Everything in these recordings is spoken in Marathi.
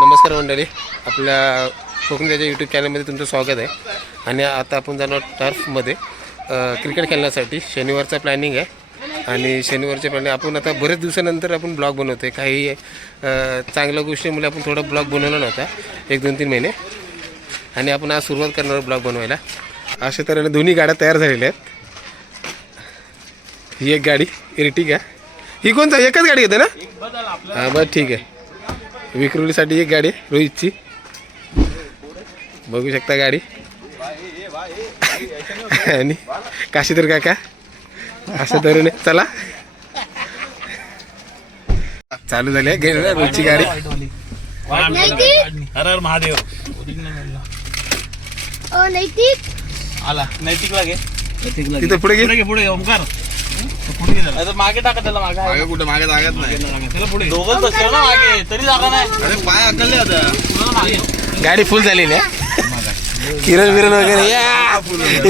नमस्कार मंडळी, आपल्या कोकणीच्या यूट्यूब चॅनलमध्ये तुमचं स्वागत आहे. आणि आता आपण जाणार टर्फमध्ये क्रिकेट खेळण्यासाठी. शनिवारचा प्लॅनिंग आहे आणि शनिवारच्या प्लॅनिंग आपण आता बरेच दिवसानंतर आपण ब्लॉग बनवतो आहे. काही चांगल्या गोष्टीमुळे आपण थोडा ब्लॉग बनवला नव्हता 1-2-3 महिने, आणि आपण आज सुरुवात करणार ब्लॉग बनवायला. अशा तऱ्हेने दोन्ही गाड्या तयार झालेल्या आहेत. ही एक गाडी इर्टिगा, ही कोणता एकच गाडी घेते ना? हां बरं ठीक आहे. विक्रोलीसाठी एक गाडी रोहितची, बघू शकता गाडी. आणि काशीधर काका अशा तऱ्हेने चला चालू झाली आहे रोहितची गाडी. हर महादेव आला नैतिक लागे तिथे पुढे घे, पुढे ओमकार मागे टाका त्याला. मागे कुठे मागे जागाच नाही त्याला. पुढे दोघंच बसलो ना मागे, तरी जागा नाही. अरे पाय अकलले आता. गाडी फुल झालेली आहे. किरण बिरण वगैरे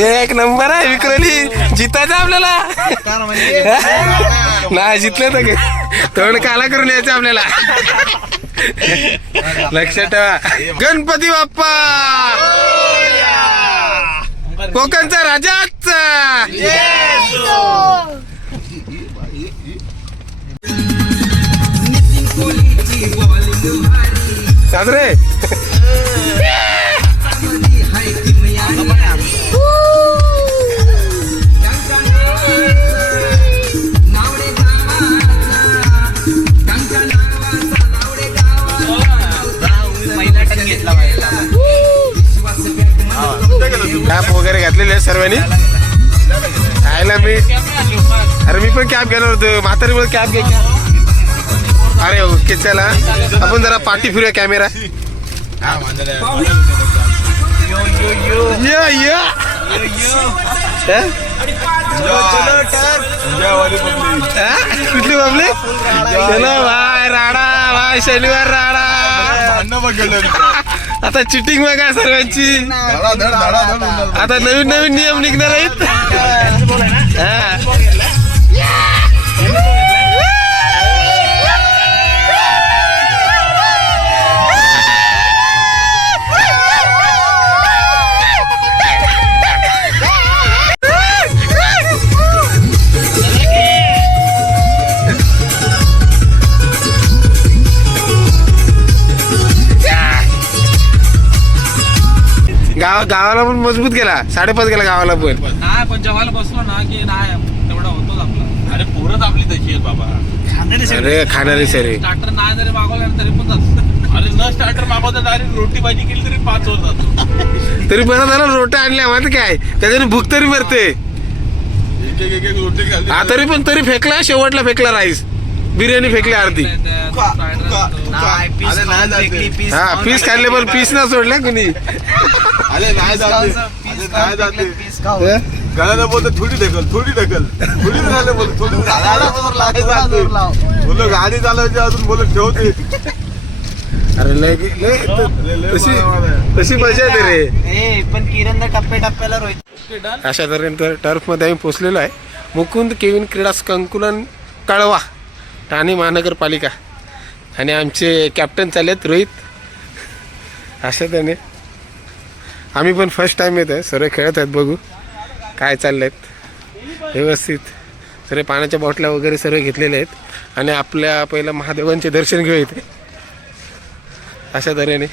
या एक नंबर आहे. विक्रोली जितायचं आपल्याला. नाही जितलं तर तोंड काला करून यायचं आपल्याला. लक्षात ठेवा. गणपती बाप्पा कोकणचा राजाच. साजरे कॅप वगैरे घातलेले आहे सर्वांनी. आयला मी पण कॅप घेणार होतो. म्हातारी पण कॅप घे. अरे ओके चला आपण जरा पाठी फिरूया. कॅमेरा कुठली बाबली? चलो भाई राडा, भाई शनिवार राडा. आता चिटिंग बघा सर्वांची. आता नवीन नवीन नियम निघणार आहेत. गावाला पण मजबूत गेला. 5.5 गेला गावाला पण. नाही पण जेवायला बसलो ना की नाही तेवढा होतोच आपला. अरे पोरच आपली तशी आहेत बाबा. अरे खाणारे सरे स्टार्टर नाही जरी मागवलं तरी पण जातो. अरे न स्टार्टर मागवता डायरेक्ट रोटी भाजी केली तरी 5 वर जातो. तरी बरं झालं रोट्या आणल्या. माहिती काय त्याच्याने भूक तरी भरते. हा तरी फेकला. शेवटला फेकला राईस. बिर्याणी फेकली अर्धी. हा पीस खाल्ले पण पीस ना सोडल्या कुणी. गळ्याला बोलतो थोडी ढकल थोडी बोल गाडी चालवायची अजून बोलत ठेवते. अरे लय तशी मजा येते रे. पण किरण टप्प्याला रोहित. अशा तऱ्हेने टर्फ मध्ये आम्ही पोचलेलो आहे. मुकुंद केविन क्रीडा संकुलन कळवा, ठाणे महानगरपालिका. आणि आमचे कॅप्टन चाललेत रोहित. अशा त्याने आम्ही पण फर्स्ट टाइम येत आहे. सर्व खेळत आहेत. बघू काय चाललं आहेत व्यवस्थित. सर्व पाण्याच्या बॉटल्या वगैरे सर्व घेतलेल्या आहेत. आणि आपल्या पहिलं महादेवांचे दर्शन घेऊया इथे. अशा तऱ्हेने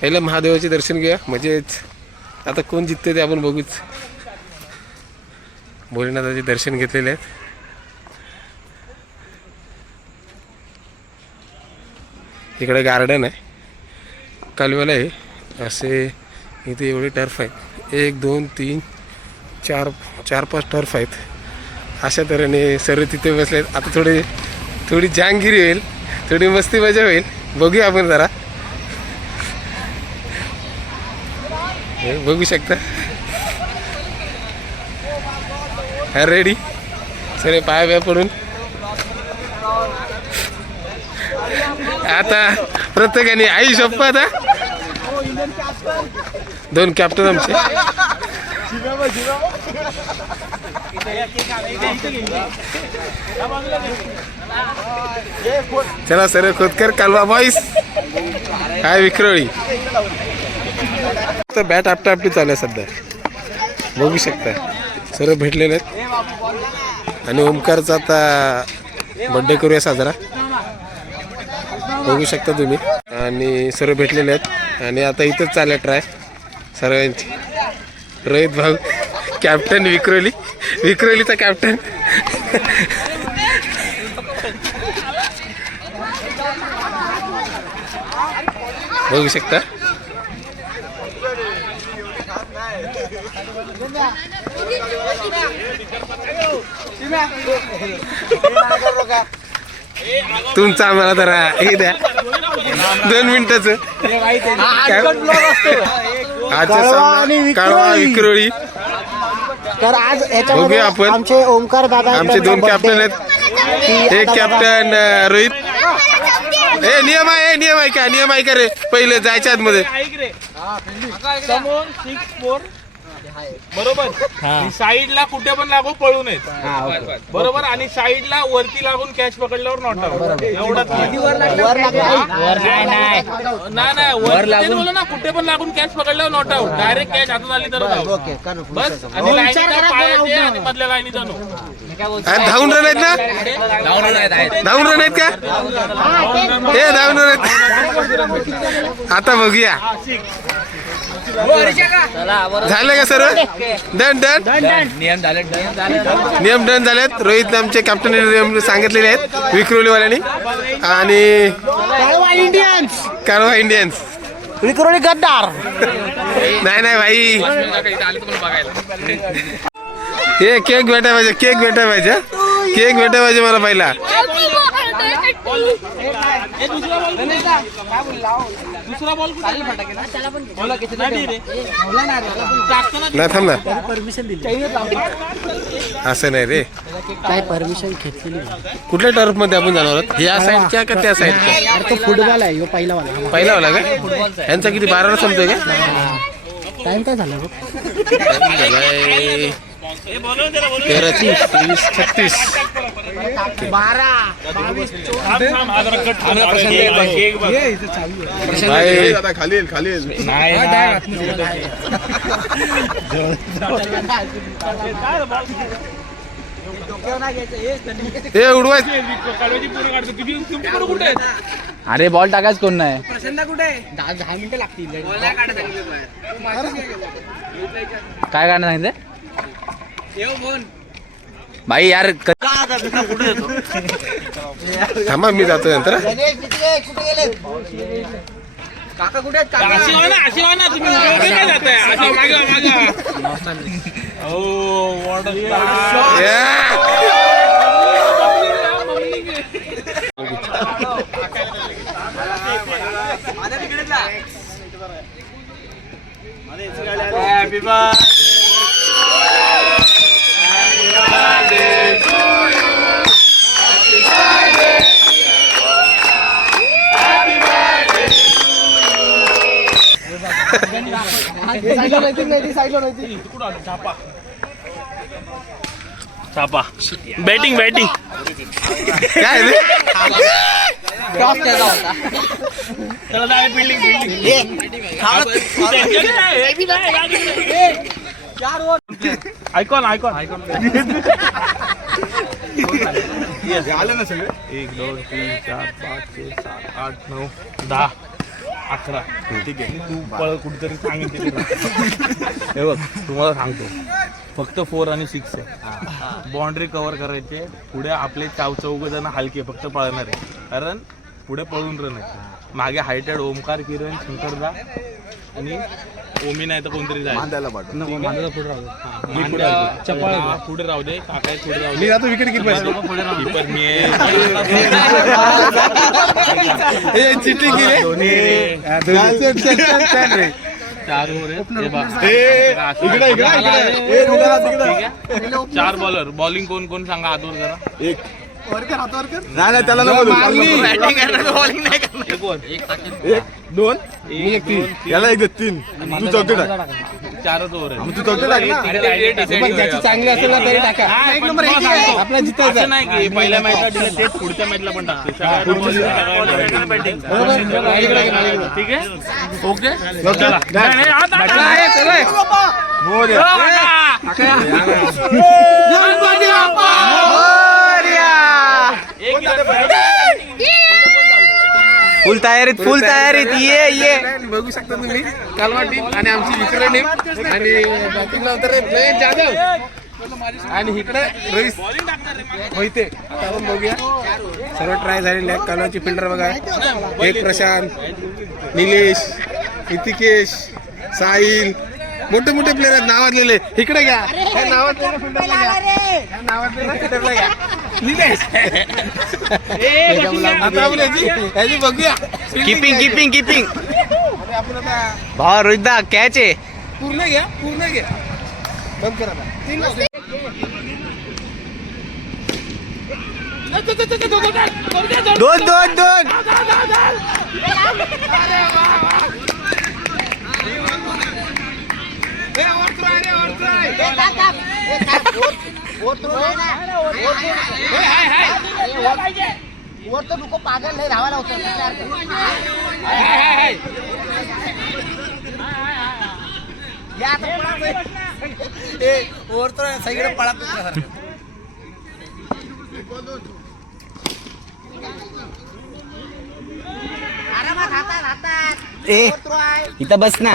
पहिलं महादेवाचे दर्शन घेऊया. म्हणजेच आता कोण जिंकते ते आपण बघूच. भोलेनाथाचे दर्शन घेतलेले आहेत. इकडे गार्डन आहे, कालव्याला आहे. असे इथे एवढे टर्फ आहेत. 1 2 3 4 4-5 टर्फ आहेत. अशा तऱ्हेने सर्व तिथे बसले आहेत. आता थोडी जहांगिरी होईल, थोडी मस्ती मजा होईल. बघूया आपण जरा. बघू शकता. रेडी सगळे पाया पडून. आता प्रत्येकाने आई शपथ. 2 कॅप्टन आमचे. चला सर खोदकर कालवा बॉईस काय विक्रोळी तर बॅट आपटी चालू आहे सध्या बघू शकता सर्व भेटलेले आहेत आणि ओमकारचा आता बर्थडे करूया साजरा बघू शकता तुम्ही आणि सर्व भेटलेले आहेत आणि आता इथंच चालू ट्राय सर्वांची रोहित भाऊ कॅप्टन विक्रोलीचा कॅप्टन बघू शकता तुमचा आम्हाला तर हे द्या 2 मिनिटाचं काळवा विक्रोळी तर आज याच्यामध्ये बघूया आपण. आमचे ओमकार दादा आमचे 2 कॅप्टन आहेत एक कॅप्टन रोहित नियम आहे का रे पहिले जायच्या आतमध्ये समोर 6-4 बरोबर साईडला कुठे पण लागू पळू नयेत बरोबर आणि साईडला वरती लागून कॅच पकडल्यावर नॉट आउट एवढाच नाही वर लागून ना कुठे पण लागून कॅच पकडल्यावर नॉट आउट डायरेक्ट कॅच हातात आली तर बस आणि लाईनीचा पाय येते आणि मधल्या लाईनी जाणू धावून रन आहेत ना धावून रन आहेत का हे धावून रन आहेत आता बघूया झालं का सर्व डन नियम डन झालेत रोहित आमचे कॅप्टन सांगितलेले आहेत विक्रोलीवाल्यांनी आणि काळवा इंडियन्स विक्रोळी गद्दार नाही भाई हे केक भेटायला पाहिजे मला पहिला दुसरा बॉल नाही थांब ना असं नाही रे काय परमिशन घेतलेली कुठल्या टर्फ मध्ये आपण जाणार आहोत ह्या साईडच्या का त्या साईडच्या तो फुटबॉल आहे ह्यो पहिला वाला का यांचा किती 12 संपतोय का टाइम काय झाला 13, 30, 36 आता खालील हे उडवाय अरे बॉल टाकायच कोण नाही 10 मिनिटं लागतील काय काढणं सांगितलं भाई यार थांबा मी जातो नंतर छापा बॅटिंग काय रे आयकॉन आलं ना सगळे 1 2 3 4 5 6 7 8 9 10 11 ठीक आहे तू पळ कुठेतरी सांगितले हे बघ तुम्हाला सांगतो फक्त 4 आणि 6 आहे बाउंड्री कव्हर करायचे पुढे आपले चौघ जण हलके फक्त पळणार आहे कारण पुढे पळून रन आहे मागे हायटेड ओमकार किरण शंकरदा आणि ओमी नाही तर कोणतरी जाईल पुढे राहू दे काका पुढे राहू दे आता विकेट कीपर कीपर मी चिटिंग केली 4 4 बॉलर बॉलिंग कोण सांगा हातवर जरा एक नाही त्याला एक 2 याला एक 3 तू चौथे टाक 4च ओव्हर आहे. तू चौथे टाक ना. ज्याची चांगली असेल ना तरी टाका. नाही, एक पण नंबर तुम्हाला एक आहे. सांगतो. आपला जितायचा. असं नाही की पहिल्या मॅचला दिलं तेच पुढच्या मॅचला पण टाकतो. ठीक आहे ओके चला. नाही, नाही, आता, आता. हो रे. फुल तयारीत ये बघू शकता तुम्ही कालवा टीम आणि आमची विक्रे टीम आणि बॅटिंगला उतरले जयंत जाधव आणि इकडे रोहित मोहिते. आता आपण बघूया सर्व ट्राय झालेले आहेत. कालवाची फिल्डर बघा, एक प्रशांत, निलेश, इतिकेश, साहिल, मोठे मोठे प्लेयर आहेत नावाजलेले. इकडे घ्या ह्या नावाजलेल्या फिल्डरला घ्या, ह्या नावाजलेल्या फिल्डरला घ्या. निलेश आता आपण याची बघूया किपिंग आणि आपण आता भावा रोहितदा कॅच आहे. पूर्ण घ्या बंद करा आता. 3 वाजले. दोन वर तर नको पागल नाही धावायला होतं. वर तर सगळीकडे पळत आरामात हातात ए इथं बस ना.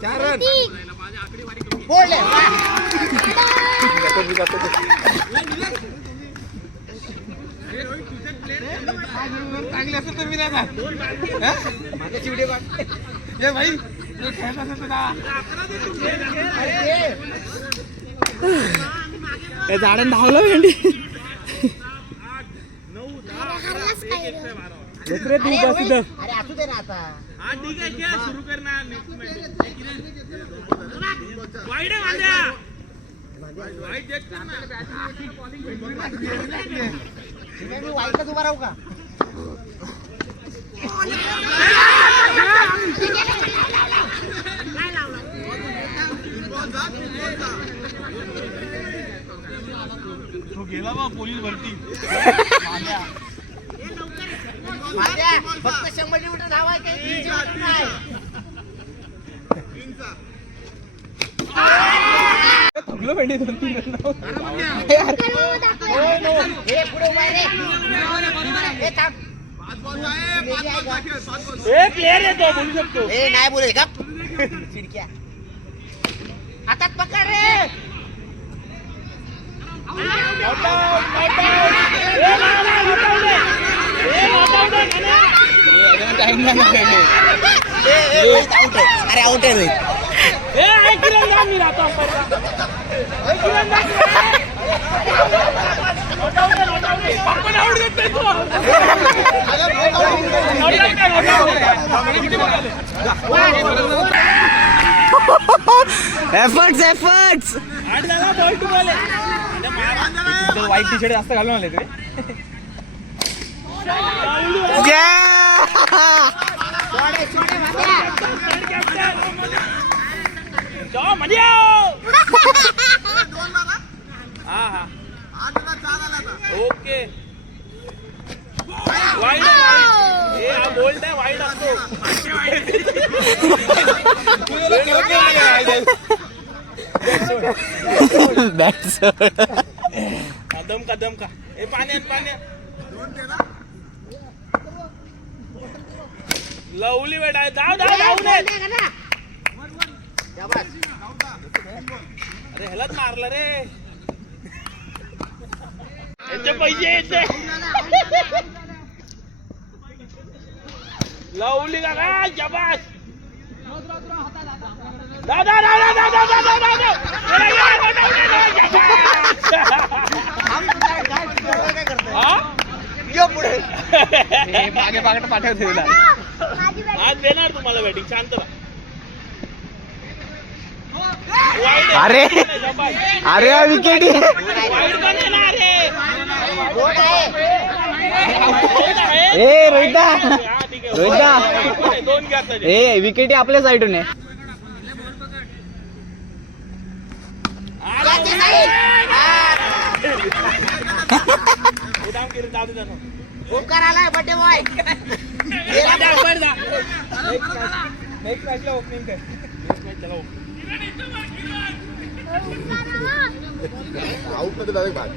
चार रन बोलले चांगले असेल तर मी नाही जात. माझ्याची व्हिडिओ काढ भाई खेळत असेल तर झाडान धावलं भेंडी. अरे असू दे ना आता. मी वाईटच उभा राहू का? तो गेला बा पोलीस भरती. फक्त 100 मीटर धावाय काही नाही. हे पुढे उभा रे. हे थांब. प्लेअर येतो बोलू शकतो. हे नाही बोलेल का चिडक्या हातात पकड रे. अरे आउट आहे Rohit. Efforts white T shirt जास्त घालून आले ते. ओके वाईट बोल्ड आहे वाईट असतो. दमका हे पाण्यात लवली बेटा धाव अरे ह्यालाच मारलं रे. याचे पैसे येते लवली का जबास. मागे पाठवते आज देणार तुम्हाला बॅटिंग शांत राहा. अरे अरे विकेट ए रोहिता रोहिता ए विकेट आपल्या साईडून आहे. ओमकार आलाय बर्थडे बॉय. आउट मध्ये डायरेक्ट भाग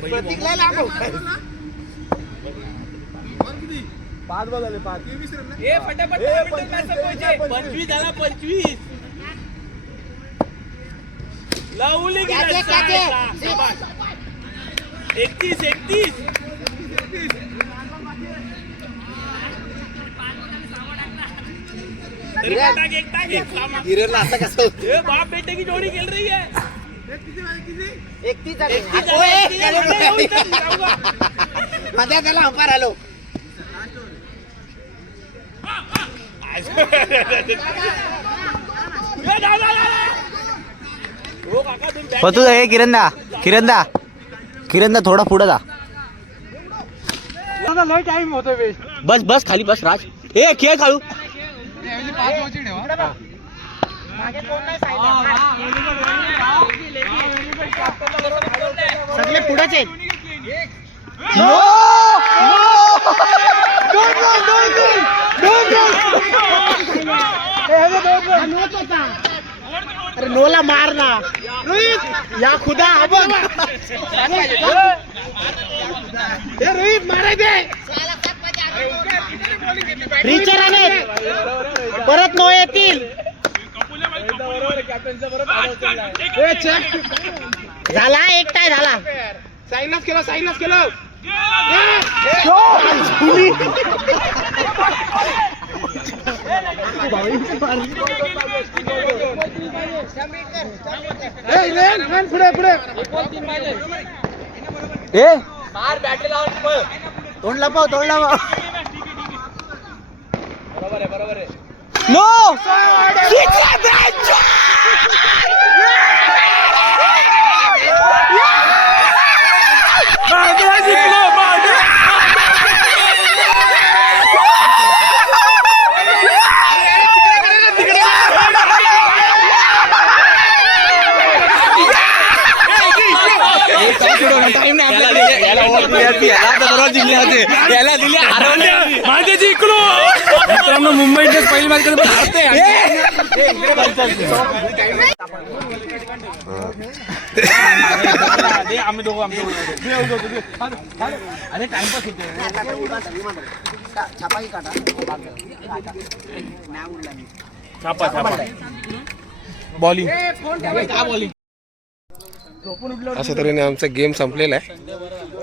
प्रतीकला लांब out. पाच बॉल झाले 5 25 झाला 25 लावली की Catch नाही? आहे. शाबास. 31 तरी एक टाक एक सामा. गिरेला असं कसं होतं? ए, बाप बेटे की जोड़ी खेल रही है. 31 झाले. 31 ओए, जाऊंगा. मध्ये त्याला अंपायर आलो. हो काका तुम्ही back पतू हे किरणदा थोडा पुढे जा. बस बस खाली बस राज. ए खेळ खाळू. मागे कोण नाही साईडला. सगळे पुढेच आहेत. अरे नोला मार ना रोहित. या खुदा बघ. हे रोहित मारायचे. रिचर आले परत नो येतील. झाला एक टाय झाला. साईनच केलं. पुढे ए तोंड लपव. नो याला दिली हरवले. मागे जिंकलो मित्रांनो. मुंबई इंडियन्स पहिली मॅच मध्ये हारते. आम्ही दोघं अरे टाइमपास छापा बॉलिंग. अशा तऱ्हेने आमचा गेम संपलेला आहे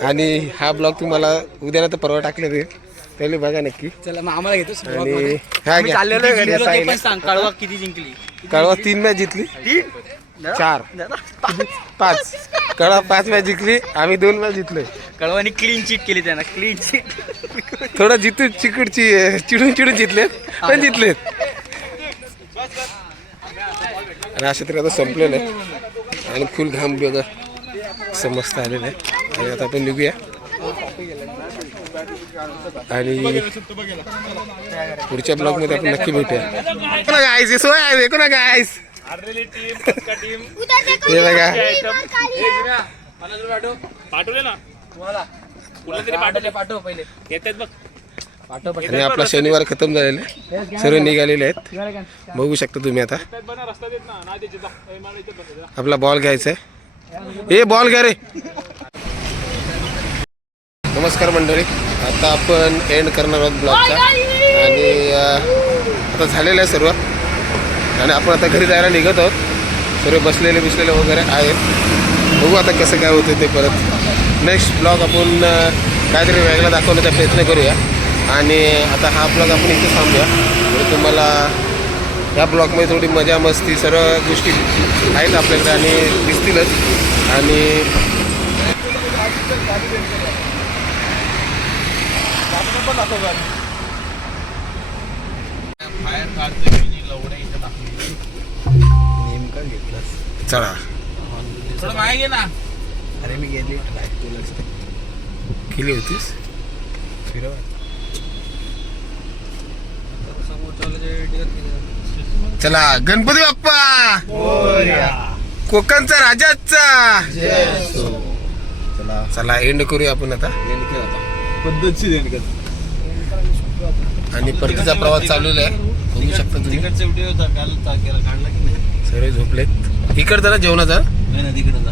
आणि हा ब्लॉग तुम्हाला उद्या ना तर परवा टाकले जाईल. त्याला बघा नक्की. चला मग आम्हाला घेतो. आणि हा घ्या. याचा आहे ना. सांग कळवा किती जिंकली. कळवा 3 मॅच जिंकली. 4 5 कळवा 5 मॅच जिंकली. आम्ही 2 मॅच जिंकलोय. कळवानी क्लीन चिट केली त्यांना. Clean chit. थोडं जितून चिडून जिंकलेत पण जिंकलेत. आणि अशा तरी आता संपलेलं आहे आणि फुल घाम बघा समजता आलेलं आहे. आणि आता आपण निघूया आणि पुढच्या ब्लॉग मध्ये आपण नक्की भेटूया. गायस सोय आहे देखो ना गायस. हे बघा पाठवले ना तुम्हाला. कुठला तरी पाठव पहिले. येतात बघ. आणि आपला शनिवार खतम झालेला आहे. सर्व निघालेले आहेत. बघू शकता तुम्ही. आता आपला बॉल घ्यायचा आहे. बॉल घ्या रे. नमस्कार मंडळी. आता आपण एंड करणार आहोत ब्लॉगचा आणि आता झालेलं आहे सर्व आणि आपण आता घरी जायला निघत आहोत. सर्व बसलेले वगैरे आहेत. बघू आता कसं काय होतं ते. परत नेक्स्ट ब्लॉग आपण काहीतरी वेगळा दाखवण्याचा प्रयत्न करूया. आणि आता हा ब्लॉग आपण इथे थांबूया. म्हणजे तुम्हाला या ब्लॉगमध्ये थोडी मजा मस्ती सर्व गोष्टी आहेत आपल्याकडे आणि दिसतीलच. आणि बाहेर काढतोय लवडे इथं चला थोडं मागे घे ना. अरे मी गेली केली होतीस चला गणपती बाप्पा कोकणचा राजाचा चला एंड करूया आपण आता पद्धतशीर आहे. आणि परतीचा प्रवास चाललेला आहे बघू शकता तुम्ही व्हिडिओ होता काल काढला की नाही? सगळे झोपलेत इकडचा ना जेवणाचा नाही ना तिकडे जा.